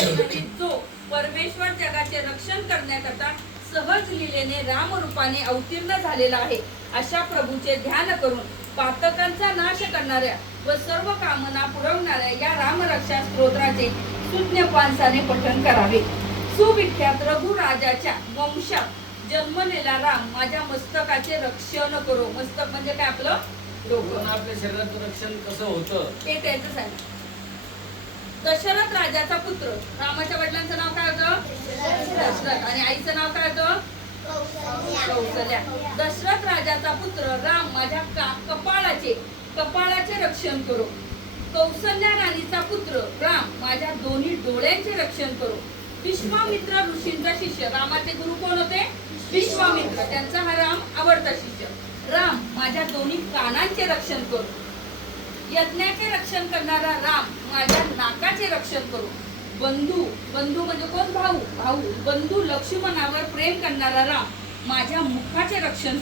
जो परमेश्वर जगाचे रक्षण करण्याकरता सहज लीलेने राम रूपाने अवतीर्ण झालेला आहे, अशा प्रभूचे ध्यान करून पातकांचा नाश करणाऱ्या व सर्व कामना पुरवणाऱ्या या रामरक्षा स्तोत्राचे सुज्ञपानसाने पठण करावे. सुविख्यात रघुराजाच्या वंशात जन्मलेला राम माझ्या मस्तकाचे रक्षण करो. मस्तक म्हणजे काय? आपलं डोकं. आपल्या शरीराचं रक्षण कसं होतं ते त्याच आहे. दशरथ राजाचा पुत्र. रामाच्या वडिलांचं नाव काय होतं? दशरथ. आणि आईचं नाव काय होतं? कौसल्या. दशरथ राजाचा पुत्र राम माझ्या कपाळाचे रक्षण करो. कौसल्या राणीचा पुत्र राम माझ्या दोन्ही डोळ्यांचे रक्षण करो. विश्वामित्र ऋषींचा शिष्य. रामाचे गुरु कोण होते? विश्वामित्र. त्यांचा हा राम आवडता शिष्य. राम माझ्या दोन्ही कानांचे रक्षण करो. यज्ञाचे रक्षण करणारा राम माझ्या नाकाचे रक्षण करो. बंधू म्हणजे कोण? भाऊ. बंधू लक्ष्मणावर प्रेम करणारा राम माझ्या मुखाचे रक्षण